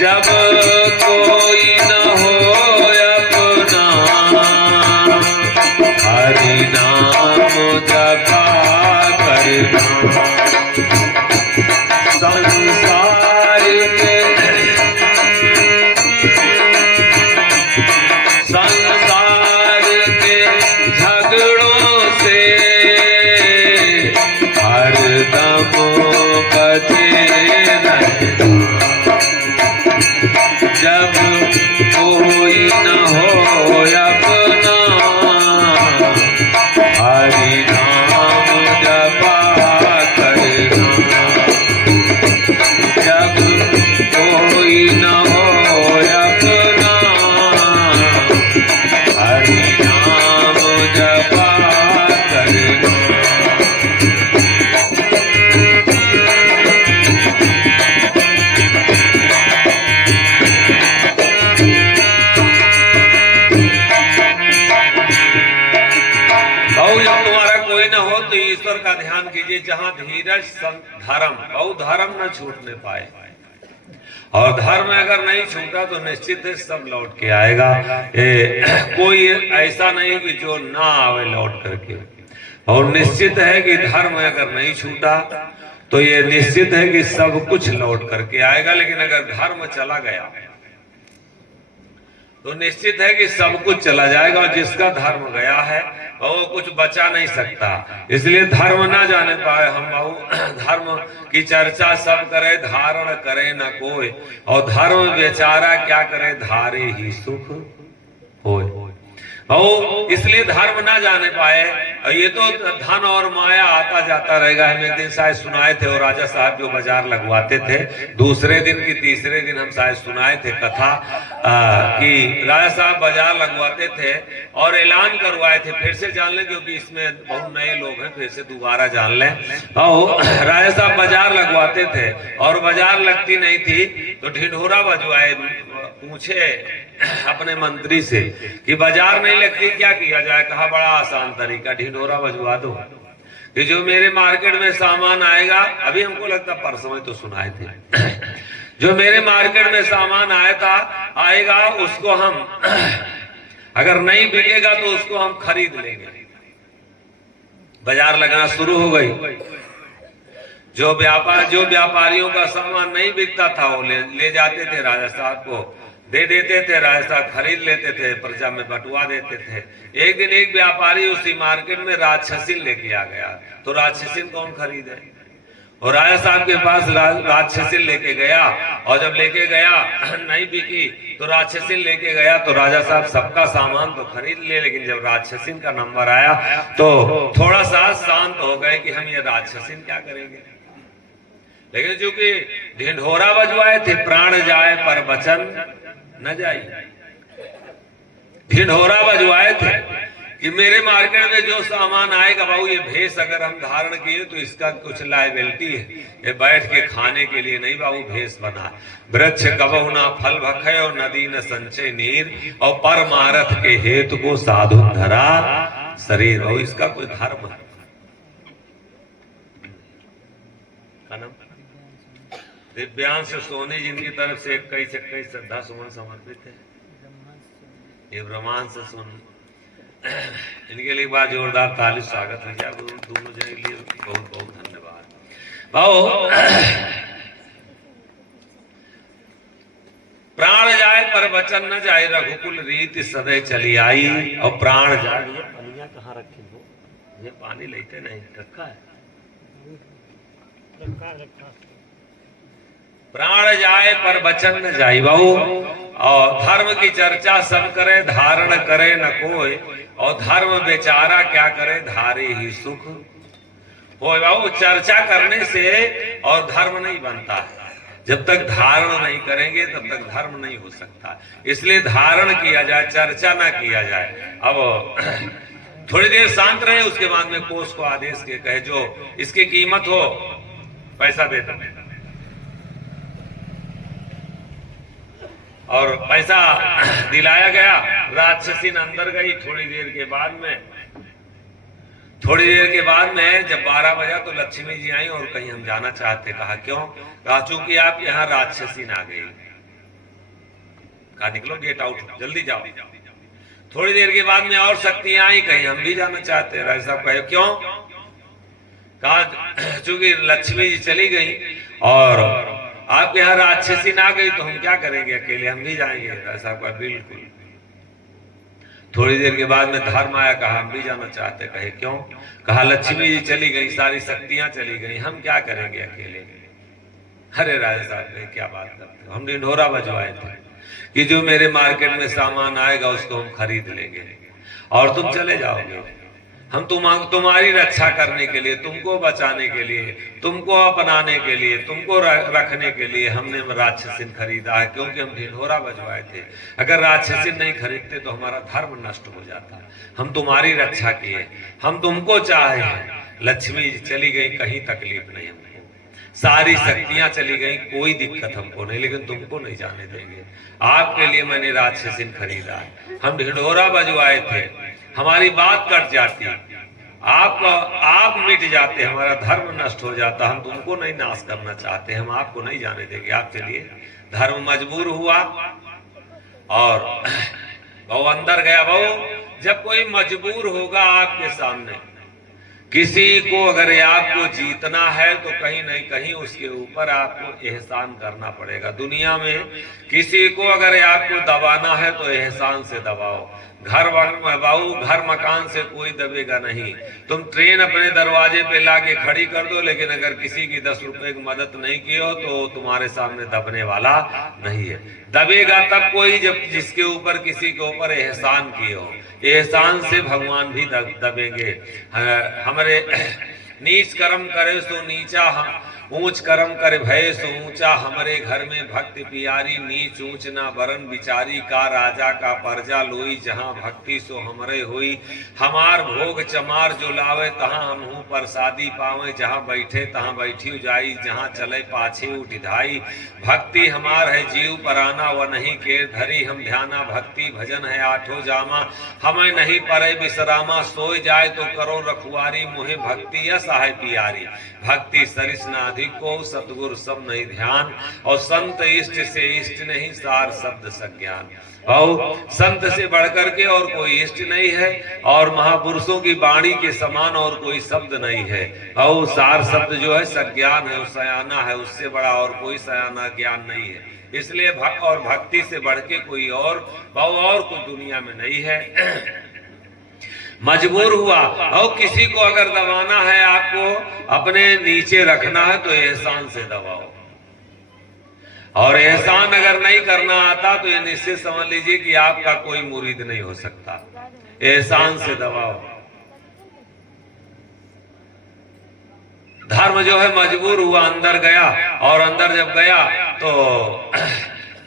जब कोई न हो अपना, हरि नाम जपा करना। संसार के का ध्यान कीजिए, जहां धीरज धर्म और धर्म न छूटने पाए, और धर्म अगर नहीं छूटा तो निश्चित है सब लौट के आएगा। कोई ऐसा नहीं कि जो ना आवे लौट करके, और निश्चित है कि धर्म अगर नहीं छूटा तो ये निश्चित है कि सब कुछ लौट करके आएगा। लेकिन अगर धर्म चला गया तो निश्चित है कि सब कुछ चला जाएगा, और जिसका धर्म गया है वो कुछ बचा नहीं सकता। इसलिए धर्म ना जाने पाए हम बहु धर्म की चर्चा सब करे, धारण करे न कोई, और धर्म बेचारा क्या करे, धारे ही सुख होए। इसलिए धर्म ना जाने पाए, ये तो धन और माया आता जाता रहेगा। हम एक दिन शायद सुनाए थे, और राजा साहब जो बाजार लगवाते थे, दूसरे दिन की तीसरे दिन हम शायद सुनाए थे कथा कि राजा साहब बाजार लगवाते थे और ऐलान करवाए थे। फिर से जान लें क्योंकि इसमें बहुत नए लोग हैं, फिर से दोबारा जान लें। और राजा साहब बाजार लगवाते थे और बाजार लगती नहीं थी तो ढिढोरा बजवाए, पूछे अपने मंत्री से कि बाजार नहीं लगती क्या किया जाए। कहा बड़ा आसान तरीका, ढिढोरा बजवा दो कि जो मेरे मार्केट में सामान आएगा, अभी हमको लगता परसों में तो सुनाए थे, जो मेरे मार्केट में सामान आएगा उसको हम अगर नहीं बिकेगा तो उसको हम खरीद लेंगे। बाजार लगना शुरू हो गई। जो व्यापारियों का सामान नहीं बिकता था वो ले जाते थे, राजा साहब को दे देते थे, राजा साहब खरीद लेते थे, प्रजा में बंटवा देते थे। एक दिन एक व्यापारी उसी मार्केट में राक्षसीन लेके आ गया, तो राक्षसीन कौन खरीदे, और राजा साहब के पास राक्षसीन लेके गया, और जब लेके गया नहीं बिकी तो राक्षसीन लेके गया, तो राजा साहब सबका सामान तो खरीद ले, लेकिन जब राक्षसीन का नंबर आया तो थोड़ा सा शांत हो गए कि हम ये राक्षसीन क्या करेंगे। लेकिन चूंकि ढिढोरा बजवाए थे, प्राण जाए पर वचन न जाए, ढिढोरा बजवाए थे कि मेरे मार्केट में जो सामान आएगा बाबू, ये भेष अगर हम धारण किए तो इसका कुछ लायबिलिटी है, ये बैठ के खाने के लिए नहीं बाबू भेष बना। वृक्ष कबहु ना फल भखे और नदी न संचय नीर, और परमारथ के हेतु को साधु धरा शरीर, और इसका कोई धर्म है। दिव्यांश सोनी जिनकी तरफ से कई श्रद्धा सुमन समर्पित है, ये ब्रह्मांश सुन, इनके लिए बात जोरदार ताली स्वागत है। क्या दोनों जने के लिए बहुत बहुत धन्यवाद। भाव प्राण जाए पर वचन न जाए, रघुकुल रीति सदै चली आई, और प्राण जाए। ये पनिया कहाँ रखी हो, ये पानी लेते नहीं रखा है, रखा। प्राण जाए पर वचन न जाए बाबू, और धर्म की चर्चा सब करे, धारण करे न कोई, और धर्म बेचारा क्या करे, धारे ही सुख हो बाबू। चर्चा करने से और धर्म नहीं बनता है, जब तक धारण नहीं करेंगे तब तक धर्म नहीं हो सकता। इसलिए धारण किया जाए, चर्चा ना किया जाए। अब थोड़ी देर शांत रहे, उसके बाद में कोष को आदेश के कहे जो इसकी कीमत हो पैसा देता, और पैसा दिलाया गया। राक्षसीन अंदर गई। थोड़ी देर के बाद में जब 12 बजा तो लक्ष्मी जी आई और कहीं हम जाना चाहते। कहा क्यों? कहा चूंकि आप यहाँ राक्षसीन आ गई। कहा निकलो, गेट आउट, जल्दी जाओ। थोड़ी देर के बाद में और शक्तियां आई, कहीं हम भी जाना चाहते। राजा साहब कहे क्यों? कहा चूंकि लक्ष्मी जी चली गई और आपके यहाँ राक्षसी ना गई तो हम क्या करेंगे, अकेले हम भी जाएंगे। ऐसा कहा बिल्कुल। थोड़ी देर के बाद में धर्म आया, कहा हम भी जाना चाहते। कहे क्यों? कहा लक्ष्मी जी चली गई, सारी शक्तियां चली गई, हम क्या करेंगे अकेले। अरे राजा साहब ने क्या बात करते हो, हम ढिढोरा बजवाए थे कि जो मेरे मार्केट में सामान आएगा उसको हम खरीद लेंगे और तुम चले जाओगे। हम तुम्हारी रक्षा करने के लिए, तुमको बचाने के लिए, तुमको अपनाने के लिए, तुमको रखने के लिए हमने राक्षसीन खरीदा है, क्योंकि हम ढिढोरा बजवाए थे। अगर राक्षसीन नहीं खरीदते तो हमारा धर्म नष्ट हो जाता। हम तुम्हारी रक्षा किए, हम तुमको चाहे। लक्ष्मी चली गई, कहीं तकलीफ नहीं हमको, सारी शक्तियां चली गई, कोई दिक्कत हमको नहीं, लेकिन तुमको नहीं जाने देंगे। आपके लिए मैंने राक्षसीन खरीदा है। हम ढिढोरा बजवाए थे, हमारी बात कट जाती, आप मिट जाते, हमारा धर्म नष्ट हो जाता। हम तुमको नहीं नाश करना चाहते, हम आपको नहीं जाने देंगे। आप चलिए। धर्म मजबूर हुआ और वो अंदर गया। वो जब कोई मजबूर होगा आपके सामने, किसी को अगर आपको जीतना है तो कहीं नहीं कहीं उसके ऊपर आपको एहसान करना पड़ेगा। दुनिया में किसी को अगर आपको दबाना है तो एहसान से दबाओ। घर मकान से कोई दबेगा नहीं। तुम ट्रेन अपने दरवाजे पे लाके खड़ी कर दो, लेकिन अगर किसी की 10 रुपए की मदद नहीं की हो तो तुम्हारे सामने दबने वाला नहीं है। दबेगा तब कोई जब जिसके ऊपर किसी के ऊपर एहसान किए हो। एहसान से भगवान भी दबेंगे। हमारे नीच कर्म करे सो नीचा, ऊंच कर्म करे भय सो ऊंचा। हमारे घर में भक्ति पियारी, नीच ऊंच ना बरन बिचारी। का राजा का परजा लोई, जहां भक्ति सो हमरे होई। हमार भोग चमार जो लावे, तहां हम हूँ प्रसादी पावे। जहां बैठे तहां बैठी जाई, जहां चले पाछे उठिधाई। भक्ति हमार है जीव पराना, व नहीं के धरी हम ध्याना। भक्ति भजन है आठों जामा, हमें नहीं परे बिसरामा। सोए जाए तो करो रखुआरी, मुहे भक्ति यस आहे पियारी। भक्ति सरिस ना को सतगुरु सब नहीं ध्यान, और संत इष्ट से इष्ट नहीं, सार शब्द सज्ञान। और संत से बढ़कर के और कोई इष्ट नहीं है, और महापुरुषों की वाणी के समान और कोई शब्द नहीं है। और सार शब्द जो है सज्ञान है, सयाना है। उससे बड़ा और कोई सयाना ज्ञान नहीं है। इसलिए और भक्ति से बढ़ के कोई और कोई दुनिया में नहीं है। मजबूर हुआ। और किसी को अगर दबाना है, आपको अपने नीचे रखना है तो एहसान से दबाओ। और एहसान अगर नहीं करना आता तो ये निश्चित समझ लीजिए कि आपका कोई मुरीद नहीं हो सकता। एहसान से दबाओ। धर्म जो है मजबूर हुआ, अंदर गया। और अंदर जब गया तो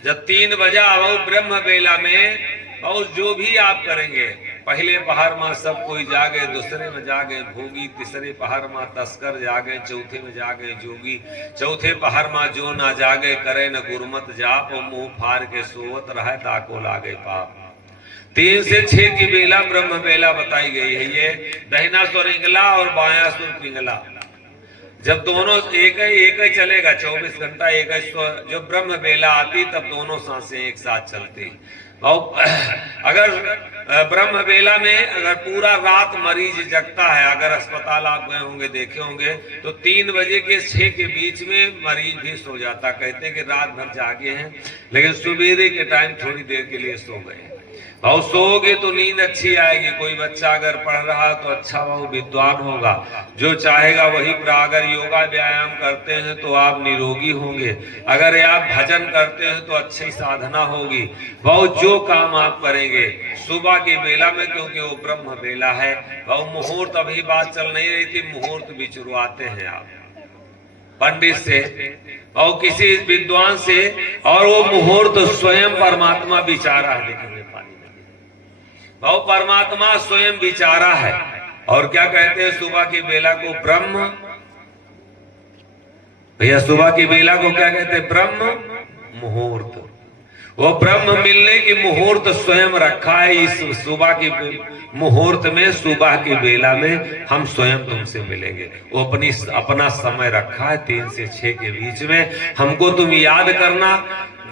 जब 3 बजा वो ब्रह्म बेला में, और जो भी आप करेंगे, पहले पहाड़ में सब कोई जागे, दूसरे में जागे भोगी, तीसरे पहाड़ में तस्कर जागे, चौथे में जागे जोगी। चौथे पहाड़ में जो ना जागे, करे न गुरमत जाप। मुंह फाड़ के सोवत रहे, ताको लागे पाप। 3 से 6 की बेला ब्रह्म बेला बताई गई है। ये दहिना सुर इंगला और बाया सुर पिंगला, जब दोनों एक ही चलेगा 24 घंटा एक ही। जो ब्रह्म बेला आती तब दोनों सांसें एक साथ चलती। और अगर ब्रह्म बेला में अगर पूरा रात मरीज जगता है, अगर अस्पताल आप गए होंगे देखे होंगे, तो 3 बजे के 6 के बीच में मरीज भी सो जाता। कहते हैं कि रात भर जागे हैं, लेकिन सुबेरे के टाइम थोड़ी देर के लिए सो गए। और सोओगे तो नींद अच्छी आएगी। कोई बच्चा अगर पढ़ रहा तो अच्छा वो विद्वान होगा, जो चाहेगा वही। अगर योगा व्यायाम करते हैं तो आप निरोगी होंगे। अगर आप भजन करते हैं तो अच्छी साधना होगी। बहुत जो काम आप करेंगे सुबह की बेला में, क्योंकि वो ब्रह्म बेला है। वो मुहूर्त, अभी बात चल नहीं रही थी, मुहूर्त बिचुरवाते हैं आप पंडित से और किसी विद्वान से, और वो मुहूर्त स्वयं परमात्मा विचारा है। देखेंगे पानी में वो परमात्मा स्वयं विचारा है। और क्या कहते हैं सुबह की बेला को? ब्रह्म। भैया सुबह की बेला को क्या कहते हैं? ब्रह्म मुहूर्त। वो ब्रह्म मिलने की मुहूर्त स्वयं रखा है। इस सुबह की मुहूर्त में, सुबह की बेला में हम स्वयं तुमसे मिलेंगे। वो अपना समय रखा है 3 से 6 के बीच में। हमको तुम याद करना।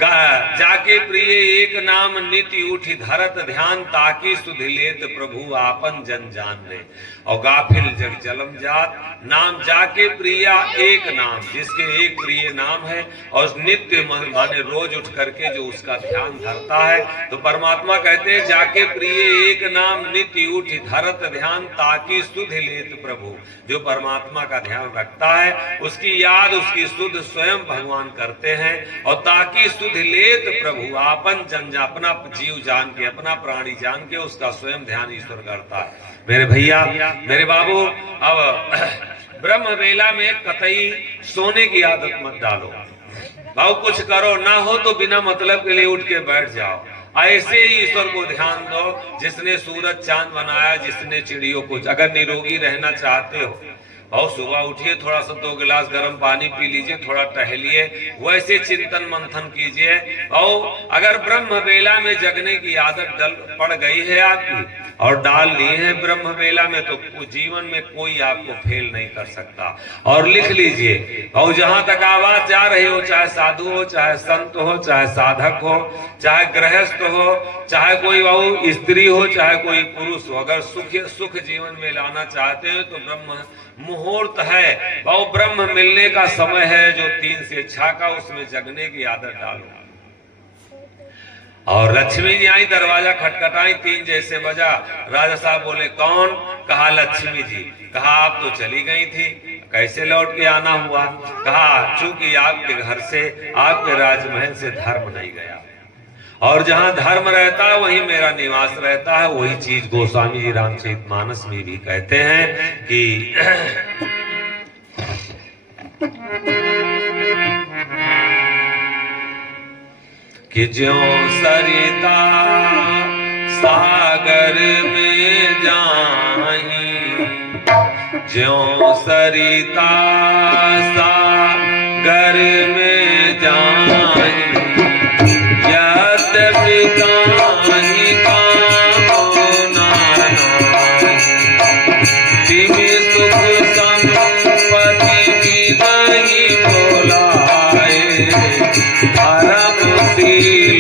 जाके प्रिय एक नाम नित्य उठी धरत ध्यान, ताकि सुधि लेत प्रभु आपन जन जान ले। और गाफिल जग जलम जात, नाम जाके प्रिया एक नाम, जिसके एक प्रिय नाम है, और नित्य माने रोज उठ करके जो उसका ध्यान धरता है। तो परमात्मा कहते हैं जाके प्रिय एक नाम नित्य उठी धरत ध्यान, ताकि सुधि लेत प्रभु। जो परमात्मा का ध्यान रखता है उसकी याद, उसकी सुध स्वयं भगवान करते हैं। और ताकि सुधि लेत प्रभु आपन जन, अपना जीव जान के, अपना प्राणी जान के उसका स्वयं ध्यान ईश्वर करता है। मेरे भैया, मेरे बाबू, अब ब्रह्म बेला में कतई सोने की आदत मत डालो। भाव कुछ करो, ना हो तो बिना मतलब के लिए उठ के बैठ जाओ। ऐसे ही ईश्वर को ध्यान दो, जिसने सूरज चांद बनाया, जिसने चिड़ियों को। अगर निरोगी रहना चाहते हो, भाव सुबह उठिए, थोड़ा सा 2 गिलास गर्म पानी पी लीजिए, थोड़ा टहलिए, वैसे चिंतन मंथन कीजिए। और अगर ब्रह्म बेला में जगने की आदत पड़ गई है आपकी, और डाल लिए हैं ब्रह्म मेला में, तो जीवन में कोई आपको फेल नहीं कर सकता। और लिख लीजिए, और जहां तक आवाज जा रही हो, चाहे साधु हो, चाहे संत हो, चाहे साधक हो, चाहे गृहस्थ हो, चाहे कोई बहु स्त्री हो, चाहे कोई पुरुष हो, अगर सुख जीवन में लाना चाहते हैं तो ब्रह्म मुहूर्त है, वो ब्रह्म मिलने का समय है, जो 3 से 6 का, उसमें जगने की आदत डालो। और लक्ष्मी जी आई, दरवाजा खटखटाई, 3 जैसे बजा। राजा साहब बोले कौन? कहा लक्ष्मी जी। कहा आप तो चली गई थी, कैसे लौट के आना हुआ? कहा चूंकि आपके घर से, आपके राजमहल से धर्म नहीं गया, और जहां धर्म रहता है वहीं मेरा निवास रहता है। वही चीज गोस्वामी जी रामचरितमानस में भी कहते हैं कि ज्यों सरिता सागर में जाहीं, ज्यों सरिता सागर में जाहीं, यद्यपि काहीं कामो नाहीं, तिमि सुख संपत्ति की नहीं बोलाए, धर्मशील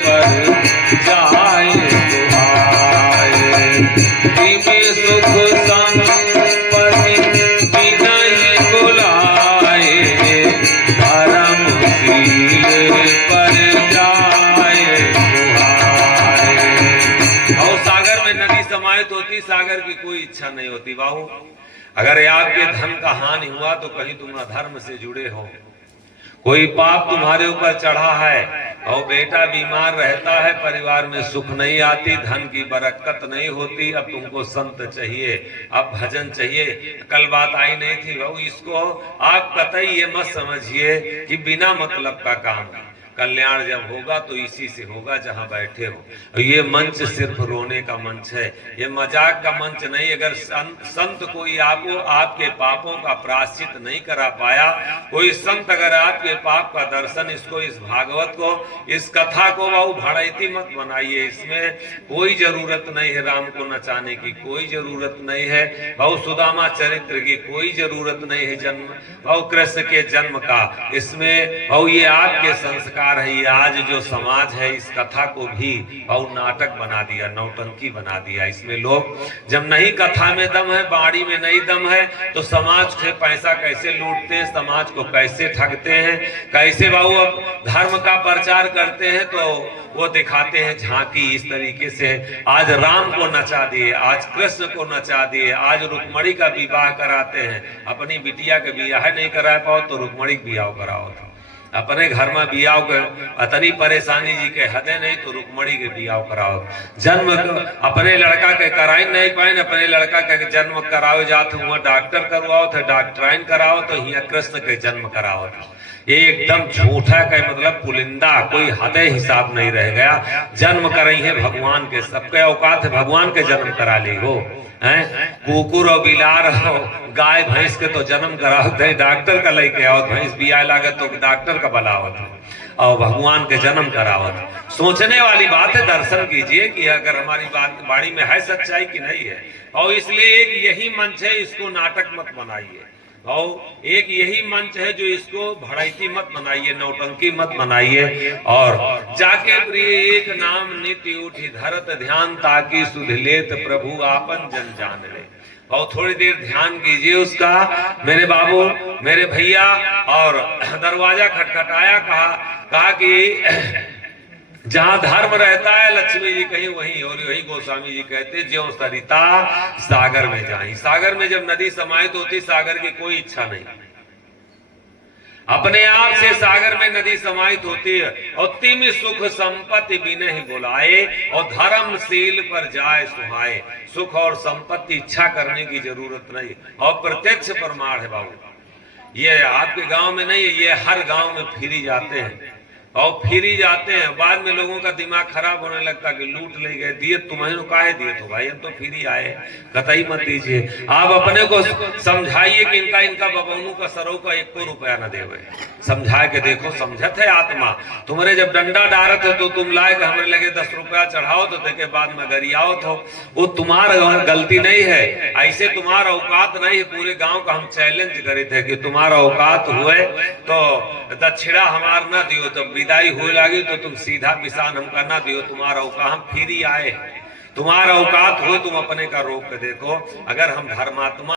पर जाए सुहाए, तिमि सुख संपत्ति की नहीं बुलाए, धर्मशील पर जाए सुहाए। और सागर में नदी समाहित होती, सागर की कोई इच्छा नहीं होती। बाहू अगर आपके धन का हानि हुआ तो कहीं तुम अधर्म से जुड़े हो, कोई पाप तुम्हारे ऊपर चढ़ा है, और बेटा बीमार रहता है, परिवार में सुख नहीं आती, धन की बरकत नहीं होती, अब तुमको संत चाहिए, अब भजन चाहिए। कल बात आई नहीं थी भाऊ, इसको आप कतई ये मत समझिए कि बिना मतलब का काम है। कल्याण जब होगा तो इसी से होगा जहां बैठे हो। ये मंच सिर्फ रोने का मंच है, ये मजाक का मंच नहीं। अगर संत कोई आपको आपके पापों का प्रायश्चित नहीं करा पाया, कोई संत अगर आपके पाप का दर्शन, इसको, इस भागवत को, इस कथा को बहु भड़ैती मत बनाइए। इसमें कोई जरूरत नहीं है राम को नचाने की, कोई जरूरत नहीं है बहु सुदामा चरित्र की, कोई जरूरत नहीं है जन्म बहु कृष्ण के जन्म का। इसमें बहु ये आपके संस्कार है। ये आज जो समाज है, इस कथा को भी बहु नाटक बना दिया, नौटंकी बना दिया। इसमें लोग जब नहीं कथा में दम है, बाड़ी में नहीं दम है, तो समाज से पैसा कैसे लूटते हैं, समाज को कैसे ठगते हैं, कैसे बहु अब धर्म का प्रचार करते हैं, तो वो दिखाते हैं झांकी। इस तरीके से आज राम को नचा दिए, आज कृष्ण को नचा दिए, आज रुक्मणी का विवाह कराते हैं। अपनी बिटिया के बियाह नहीं करा पाओ तो रुक्मणी का बियाह कराओ, अपने घर में बियाह कर अतनी परेशानी जी के हदे नहीं तो रुक्मणी के बियाह कराओ। जन्म अपने लड़का के कराई नहीं पाए, अपने लड़का के जन्म कराओ जात हुआ डॉक्टर करवाओ थे, डॉक्टराइन कराओ तो यहाँ कृष्ण के जन्म कराओ था। ये एकदम झूठा का मतलब पुलिंदा, कोई हदे हिसाब नहीं रह गया। जन्म कराई है भगवान के, सबके औकात है भगवान के जन्म करा ली हो हैं। कुकुर और बिलार हो, गाय भैंस के तो जन्म कराओ, डॉक्टर का लेके आओ, भैंस बिया लागत तो डॉक्टर का बलावत, और भगवान के जन्म करावत। सोचने वाली बात है, दर्शन कीजिए कि अगर हमारी बात बाणी में है सच्चाई कि नहीं है। और इसलिए एक यही मंच है, इसको नाटक मत बनाइए, और एक यही मंच है जो इसको भड़ैती मत बनाइए, नौटंकी मत बनाइए। और जाके प्रिय एक नाम नित्य उठी धरत ध्यान, ताकि सुध लेत प्रभु आपन जन जान ले। और थोड़ी देर ध्यान कीजिए उसका, मेरे बाबू, मेरे भैया। और दरवाजा खटखटाया, कहा कि जहां धर्म रहता है लक्ष्मी जी कहीं वहीं, और वही गोस्वामी जी कहते ज्यों सरिता सागर में जाई। सागर में जब नदी समाहित होती, सागर की कोई इच्छा नहीं, अपने आप से सागर में नदी समाहित होती है। और तिमि सुख संपत्ति बिने ही बुलाए, और धर्मशील पर जाए सुहाए। सुख और संपत्ति इच्छा करने की जरूरत नहीं, और प्रत्यक्ष प्रमाण है बाबू। ये आपके गांव में नहीं है, ये हर गांव में फिरी जाते हैं। और फिर ही जाते हैं। बाद में लोगों का दिमाग खराब होने लगता कि लूट ले गए, दिए तुम्हें काहे दिए, तो भाई हम तो फिर ही आए, कतई मत दीजिए। आप अपने को समझाइए कि इनका बबौनू का सरऊ का 1 रुपया न देवे, समझा के देखो, समझत है आत्मा। तुम्हारे जब डंडा डारत हो तो तुम लाए कि हमारे लगे 10 रुपया चढ़ाओ, तो देखे बाद में गरियाओ, तो वो तुम्हारा गलती नहीं है। ऐसे तुम्हारा औकात नहीं है। पूरे गांव का हम चैलेंज करे थे कि तुम्हारा औकात हुए तो दक्षिणा हमार ना दियो, जब विदाई हुए लगी तो तुम सीधा पिसान हमका ना दियो, तुम्हारा औकात, हम फिर ही आए, तुम्हारा औकात हो तुम अपने का रोक के देखो। अगर हम धर्मात्मा